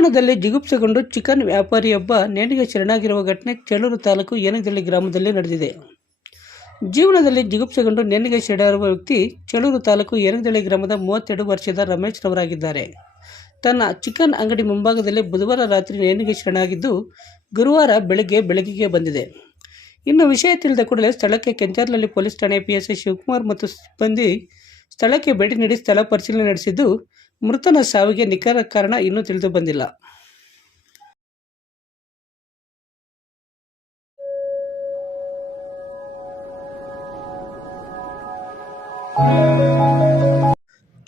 ಜೀವನದಲ್ಲಿ ಜಿಗುಪ್ಸೆಗೊಂಡು ಚಿಕನ್ ವ್ಯಾಪಾರಿಯೊಬ್ಬ ನೇಣಿಗೆ ಶರಣಾಗಿರುವ ಘಟನೆ ಚೇಳೂರು ತಾಲೂಕು ಏನಗದಳ್ಳಿ ಗ್ರಾಮದಲ್ಲಿ ನಡೆದಿದೆ. ಜೀವನದಲ್ಲಿ ಜಿಗುಪ್ಸೆಗೊಂಡು ನೇಣಿಗೆ ಶರಣಾಗಿರುವ ವ್ಯಕ್ತಿ ಚೇಳೂರು ತಾಲೂಕು ಏನಗದಳ್ಳಿ ಗ್ರಾಮದ 32 ವರ್ಷದ ರಮೇಶ್ ರವರಾಗಿದ್ದಾರೆ. ತನ್ನ ಚಿಕನ್ ಅಂಗಡಿ ಮುಂಭಾಗದಲ್ಲಿ ಬುಧವಾರ ರಾತ್ರಿ ನೇಣಿಗೆ ಶರಣಾಗಿದ್ದು, ಗುರುವಾರ ಬೆಳಗಿಗೆ ಬಂದಿದೆ. ಇನ್ನು ವಿಷಯ ತಿಳಿದ ಕೂಡಲೇ ಸ್ಥಳಕ್ಕೆ ಕೆಂಚರ್ಲಹಳ್ಳಿ ಪೊಲೀಸ್ ಠಾಣೆಯ PSI ಶಿವಕುಮಾರ್ ಮತ್ತು ಸಿಬ್ಬಂದಿ ಸ್ಥಳಕ್ಕೆ ಭೇಟಿ ನೀಡಿ ಸ್ಥಳ ಪರಿಶೀಲನೆ ನಡೆಸಿದ್ದು, ಮೃತನ ಸಾವಿಗೆ ನಿಖರ ಕಾರಣ ಇನ್ನೂ ತಿಳಿದು ಬಂದಿಲ್ಲ.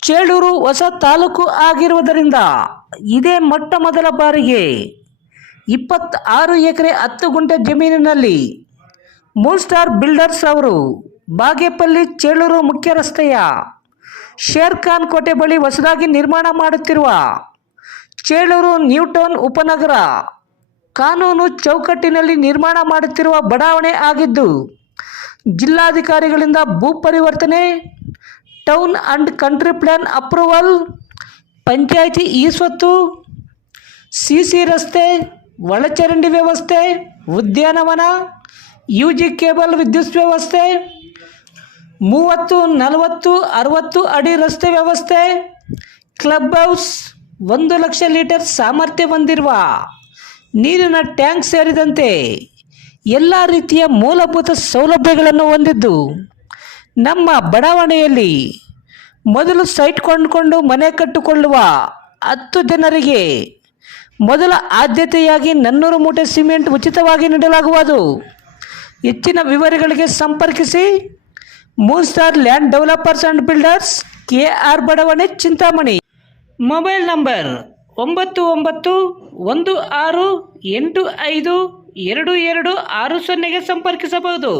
ಚೇಳೂರು ಹೊಸ ತಾಲೂಕು ಆಗಿರುವುದರಿಂದ ಇದೇ ಮೊದಲ ಬಾರಿಗೆ 26 ಎಕರೆ 10 ಗುಂಟೆ ಜಮೀನಿನಲ್ಲಿ ಮೂನ್ ಸ್ಟಾರ್ ಬಿಲ್ಡರ್ಸ್ ಅವರು ಬಾಗೇಪಲ್ಲಿ ಚೇಳೂರು ಮುಖ್ಯ ರಸ್ತೆಯ ಶೇರ್ ಖಾನ್ ಕೋಟೆ ಬಳಿ ಹೊಸದಾಗಿ ನಿರ್ಮಾಣ ಮಾಡುತ್ತಿರುವ ಚೇಳೂರು ನ್ಯೂ ಟೌನ್ ಉಪನಗರ ಕಾನೂನು ಚೌಕಟ್ಟಿನಲ್ಲಿ ನಿರ್ಮಾಣ ಮಾಡುತ್ತಿರುವ ಬಡಾವಣೆ ಆಗಿದ್ದು, ಜಿಲ್ಲಾಧಿಕಾರಿಗಳಿಂದ ಭೂ ಪರಿವರ್ತನೆ, town and country plan approval, panchayat ಸ್ವತ್ತು, CC ರಸ್ತೆ, ಒಳಚರಂಡಿ ವ್ಯವಸ್ಥೆ, ಉದ್ಯಾನವನ, UG ಕೇಬಲ್ ವಿದ್ಯುತ್ ವ್ಯವಸ್ಥೆ, 30, 40, 60 ಅಡಿ ರಸ್ತೆ ವ್ಯವಸ್ಥೆ, ಕ್ಲಬ್ ಹೌಸ್, 1 ಲಕ್ಷ ಲೀಟರ್ ಸಾಮರ್ಥ್ಯ ಹೊಂದಿರುವ ನೀರಿನ ಟ್ಯಾಂಕ್ ಸೇರಿದಂತೆ ಎಲ್ಲ ರೀತಿಯ ಮೂಲಭೂತ ಸೌಲಭ್ಯಗಳನ್ನು ಹೊಂದಿದ್ದು, ನಮ್ಮ ಬಡಾವಣೆಯಲ್ಲಿ ಮೊದಲು ಸೈಟ್ ಕೊಂಡುಕೊಂಡು ಮನೆ ಕಟ್ಟಿಕೊಳ್ಳುವ 10 ಜನರಿಗೆ ಮೊದಲ ಆದ್ಯತೆಯಾಗಿ 400 ಮೂಟೆ ಸಿಮೆಂಟ್ ಉಚಿತವಾಗಿ ನೀಡಲಾಗುವುದು. ಹೆಚ್ಚಿನ ವಿವರಗಳಿಗೆ ಸಂಪರ್ಕಿಸಿ Moon star land developers and builders, KR ಬಡಾವಣೆ, ಚಿಂತಾಮಣಿ. ಮೊಬೈಲ್ ನಂಬರ್ 9916852260 ಸಂಪರ್ಕಿಸಬಹುದು.